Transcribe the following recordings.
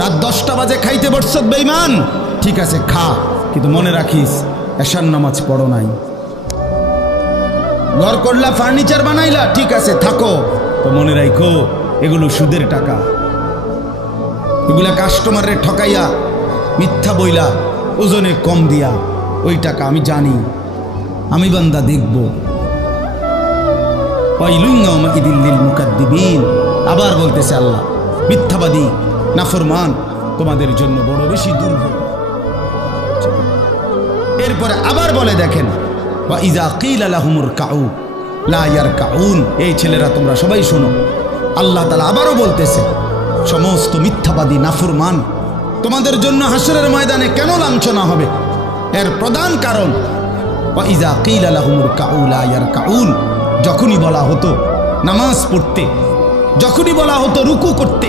রাত দশটা বাজে খাইতে বসছ বেইমান ঠিক আছে, খা, কিন্তু মনে রাখিস, এশার নামাজ পড়ো নাই। ঘর করলা ফার্নিচার বানাইলা, ঠিক আছে, থাকো। তো মনে রাখো এগুলো সুদের টাকা। এগুলা কাস্টমারের ঠকাইয়া, মিথ্যা বইলা, ওজনে কম দিয়া, ওই টাকা আমি জানি, আমি বান্দা দেখব। আবার বলতেছে আল্লাহ, মিথ্যাবাদী। নাফরমান তোমাদের জন্য বড় বেশি দুর্ভোগ এরপরে আবার বলে দেখেন বা ইজা কিল আলাহুমুর কাউ লাইয়ার কাউন এই ছেলেরা তোমরা সবাই শোনো। আল্লাহ তালা আবারও বলতেছে, সমস্ত মিথ্যাবাদী নাফরমান তোমাদের জন্য হাসরের ময়দানে কেন লাঞ্ছনা হবে? এর প্রধান কারণ বা ইজা কিল আলাহুমুর কাউ লাইয়ার কাউন যখনই বলা হতো নামাজ পড়তে, যখনই বলা হতো রুকু করতে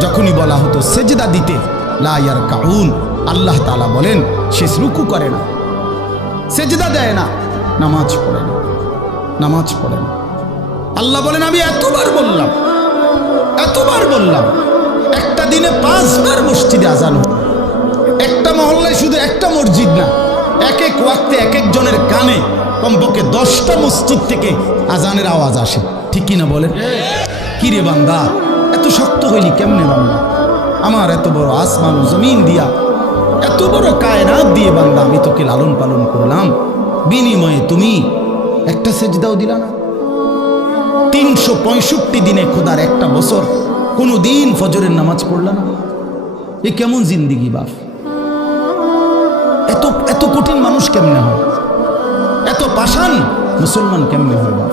যখনই বলা হতো সেজদা দিতে লাইয়ার কাউন আল্লাহ তালা বলেন, শেষ রুকু করে না। সেজদা দেয় না, নামাজ পড়ে না, নামাজ পড়ে না। আল্লাহ বলেন, আমি এতবার বললাম এতবার বললাম, একটা দিনে পাঁচবার মসজিদে আজান হোক একটা মহল্লায় শুধু একটা মসজিদ না এক এক ওয়াক্তে এক একজনের কানে কমপক্ষে দশটা মসজিদ থেকে আজানের আওয়াজ আসে। ঠিক কিনা বলেন? কি রে বান্দা শক্ত হইলি কেমনে বান্দা? আমার এত বড় আসমান জমিন দিয়া, এত বড় কায়নাত দিয়ে বান্দা আমি তোকে লালন পালন করলাম। বিনিময়ে তুমি একটা সেজদাও দিলা না। তিনশো পঁয়ষট্টি দিনে খোদার একটা বছর কোনো দিন ফজরের নামাজ পড়লা না। এ কেমন জিন্দিগি বাপ? এত এত কঠিন মানুষ কেমনে হয়? এত পাষাণ মুসলমান কেমনে হয় বাপ?